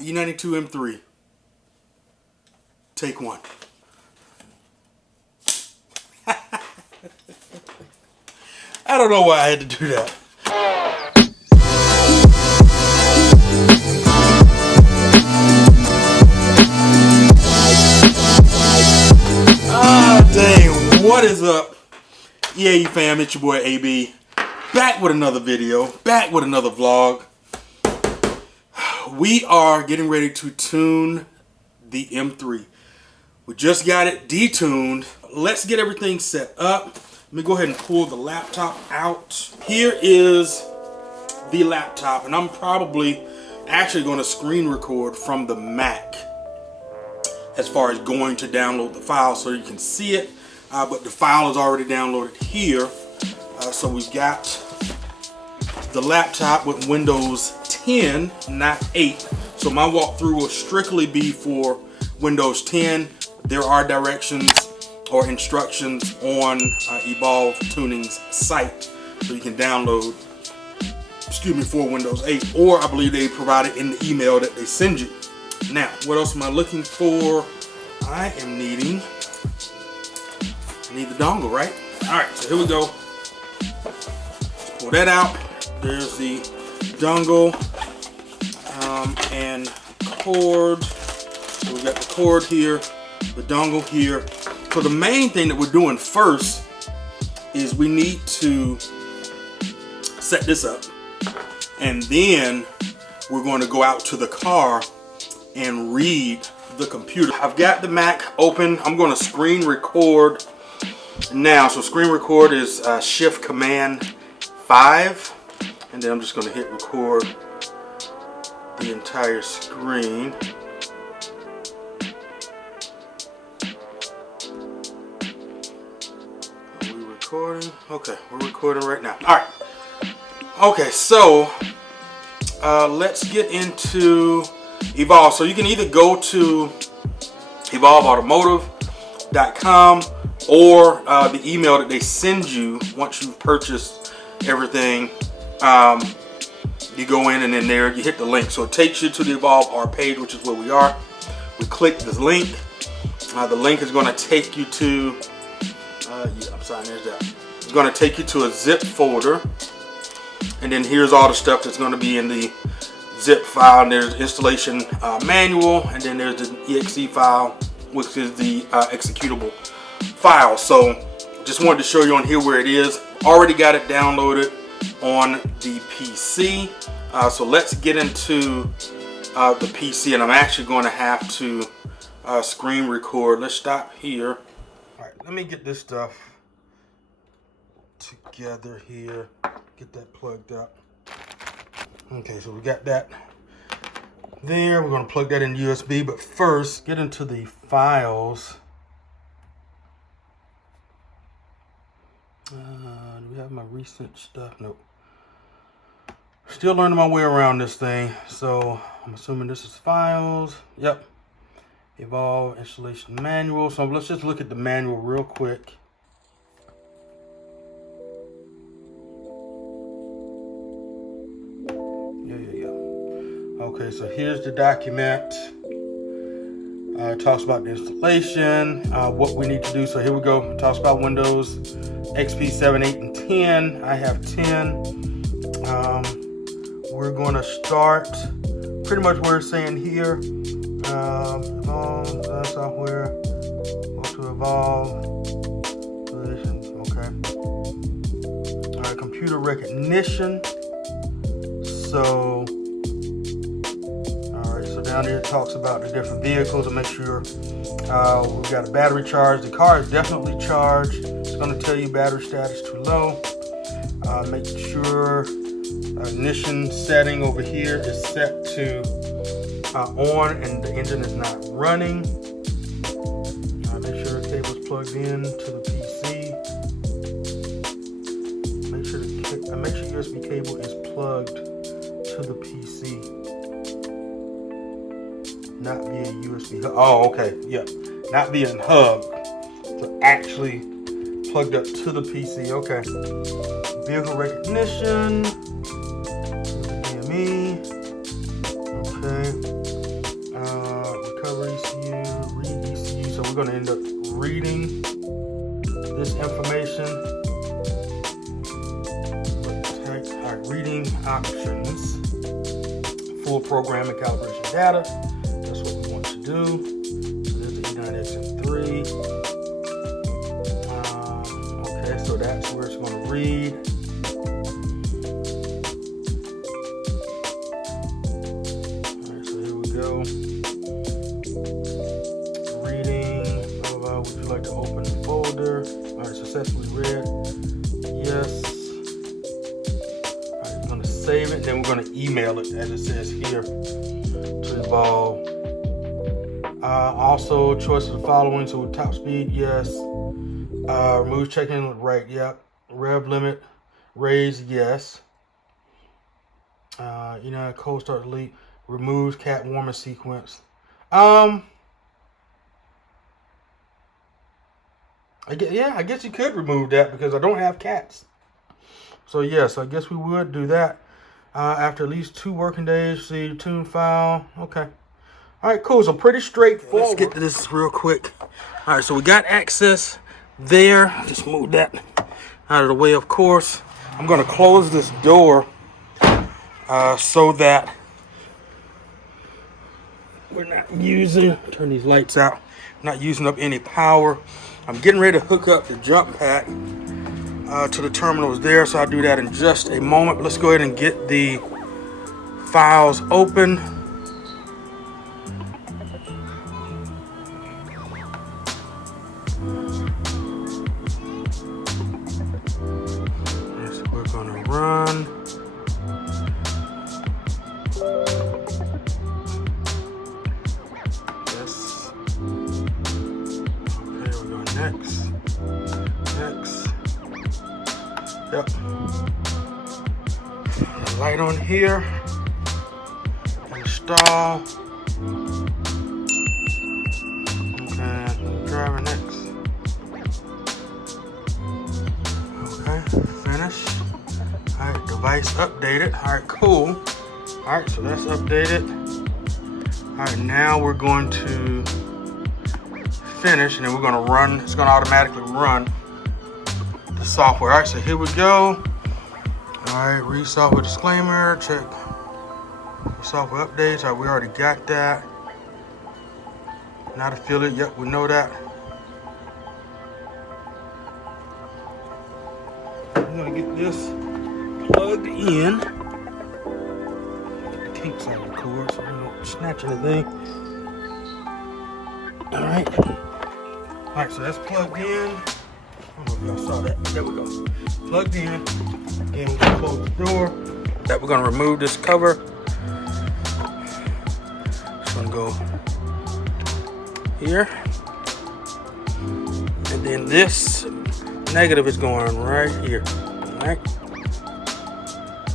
E92 M3. Take one. I don't know why I had to do that. Ah, dang. What is up? EAE fam, it's your boy AB. Back with another video. Back with another vlog. We are getting ready to tune the M3. We just got it detuned. Let's get everything set up. Let me go ahead and pull the laptop out. Here is the laptop, and I'm probably actually going to screen record from the Mac as far as going to download the file so you can see it. But the file is already downloaded here. So we've got the laptop with Windows 10, not 8. So my walkthrough will strictly be for Windows 10. There are directions or instructions on Evolve Tuning's site, so you can download, for Windows 8, or I believe they provide it in the email that they send you. Now, what else am I looking for? I need the dongle, right? All right, so here we go. Let's pull that out. There's the dongle and cord. So we got the cord here, the dongle here. So the main thing that we're doing first is we need to set this up, and then we're going to go out to the car and read the computer. I've got the Mac open. I'm going to screen record now. So screen record is Shift Command 5, and then I'm just going to hit record the entire screen. Recording. Okay, we're recording right now. All right. Okay, so let's get into Evolve. So you can either go to evolveautomotive.com or the email that they send you once you've purchased everything. You go in, and then there you hit the link. So it takes you to the Evolve R page, which is where we are. We click this link. The link is going to take you to there's that. It's going to take you to a zip folder, and then here's all the stuff that's going to be in the zip file. And there's installation manual, and then there's the exe file, which is the executable file. So just wanted to show you on here where it is. Already got it downloaded on the PC. So let's get into the PC, and I'm actually going to have to screen record. Let's stop here. All right, let me get this stuff together here, get that plugged up. Okay, so we got that there. We're going to plug that in USB, but first get into the files. Do we have my recent stuff? Nope. Still learning my way around this thing, so I'm assuming this is files. Yep. Evolve installation manual. So let's just look at the manual real quick. Okay, so here's the document. It talks about the installation, what we need to do. So here we go. It talks about Windows XP 7, 8, and 10. I have 10. We're going to start pretty much where it's saying here. Evolve software. Go to Evolve. Okay. All right, computer recognition. So. Down here it talks about the different vehicles to make sure we've got a battery charge. The car is definitely charged. It's going to tell you battery status too low. Make sure ignition setting over here is set to on and the engine is not running. Make sure the cable is plugged in to the PC. Make sure USB cable is plugged to the PC. Not via USB hub. Oh, okay. Yeah. Not via hub. So actually plugged up to the PC. Okay. Vehicle recognition. DME. Okay. going to end up reading this information. Alright, reading options, full program and calibration data. That's what we want to do. So there's the E92 M3. Okay, so that's where it's going to read. Alright, so here we go. Reading, blah, blah, blah. Would you like to open the folder? Alright, successfully read. Yes. Alright, we're going to save it, then we're going to email it as it says here to Evolve. Also, choice of the following, so top speed, yes. Remove check-in, right, yep. Rev limit, raise, yes. Cold start delete, removes cat warming sequence. I guess you could remove that because I don't have cats. So yes, I guess we would do that. After at least 2 working days, see the tune file. Okay. All right, cool. So pretty straightforward. Let's get to this real quick. All right, so we got access there. Just move that out of the way, of course. I'm going to close this door so that we're not using, turn these lights out, not using up any power. I'm getting ready to hook up the jump pack to the terminals there, so I'll do that in just a moment. Let's go ahead and get the files open. So we're gonna run. Yes. Okay, we're going next. Next. Yep. The light on here. Install. Okay, driver next. Okay, finish. Alright, device updated. Alright, cool. Alright, so that's updated. Alright, now we're going to finish and then we're going to run. It's going to automatically run the software. Alright, so here we go. Alright, read software disclaimer. Check software updates. Alright, we already got that. Not affiliate. Yep, we know that. I'm going to get this plugged in. Get the kinks out of the cord so we don't snatch anything. Alright. Alright, so that's plugged in. I don't know if y'all saw that. There we go. Plugged in. Again, we're going to close the door. That we're going to remove this cover. Just going to go here. And then this negative is going right here. Alright.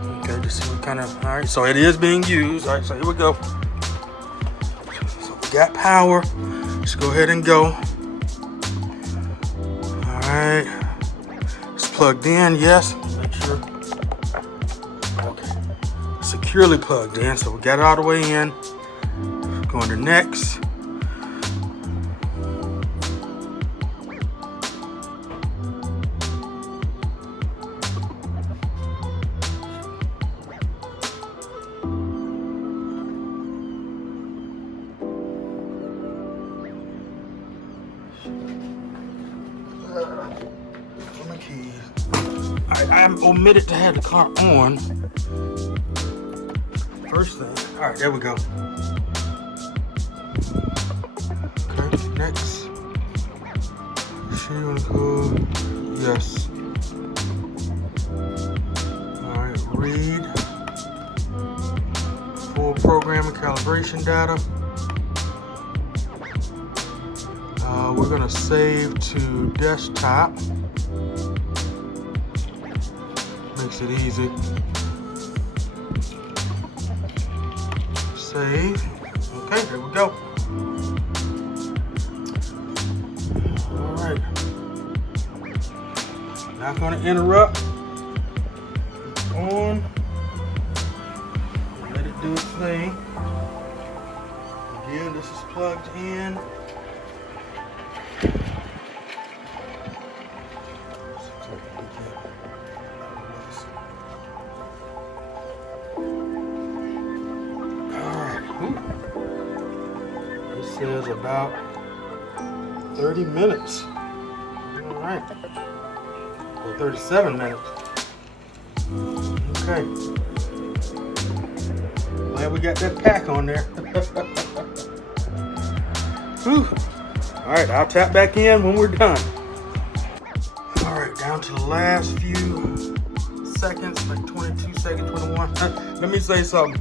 Okay, just see what kind of, alright, so it is being used. Alright, so here we go. So we got power. Let's go ahead and go. Alright. It's plugged in, yes. Make sure. Okay. Securely plugged in, so we got it all the way in. Going to next. My keys. Alright, I omitted to have the car on. First thing. Alright, there we go. Okay, next. Serial code. Yes. Alright, read. Full program and calibration data. We're going to save to desktop. Makes it easy. Save. Okay, there we go. Alright. Not going to interrupt. It's on. Let it do its thing. Again, this is plugged in. This says about 30 minutes. All right. Or 37 minutes. Okay. Glad we got that pack on there. Whew. All right, I'll tap back in when we're done. All right, down to the last few seconds, like 22 seconds, 21. Let me say something.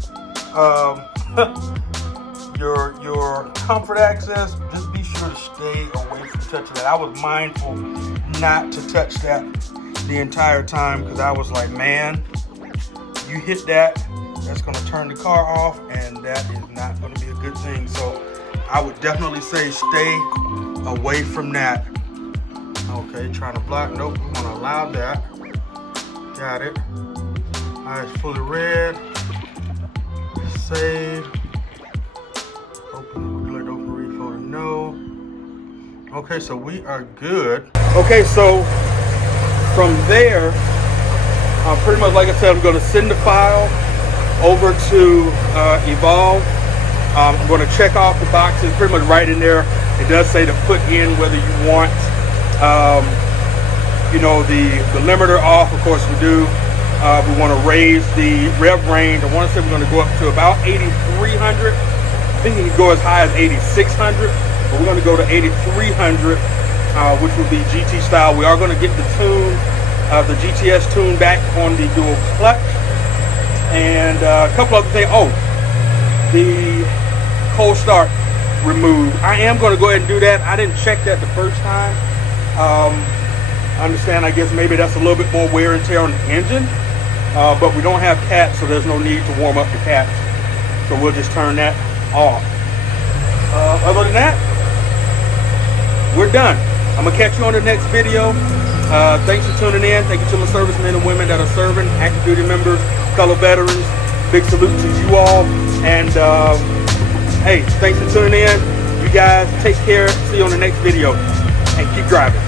Your comfort access, just be sure to stay away from touching that. I was mindful not to touch that the entire time because I was like, man, you hit that, that's gonna turn the car off, and that is not gonna be a good thing. So I would definitely say stay away from that. Okay, trying to block, nope, we wanna allow that. Got it. Eyes fully red. Save. Open, would you like to open read photo? No. Okay, so we are good. Okay, so from there, pretty much like I said, I'm going to send the file over to Evolve. I'm going to check off the boxes pretty much right in there. It does say to put in whether you want, you know, the limiter off. Of course we do. We want to raise the rev range. I want to say we're going to go up to about 8,300. I think we can go as high as 8,600, but we're going to go to 8,300, which will be GT style. We are going to get the tune, the GTS tune back on the dual clutch, and a couple other things. Oh, the cold start removed. I am going to go ahead and do that. I didn't check that the first time. I understand, I guess maybe that's a little bit more wear and tear on the engine, but we don't have cats, so there's no need to warm up the cats. So we'll just turn that off. Other than that, we're done. I'm gonna catch you on the next video. Thanks for tuning in. Thank you to my servicemen and women that are serving, active duty members, fellow veterans. Big salute to you all. And hey, thanks for tuning in. You guys take care. See you on the next video, and keep driving.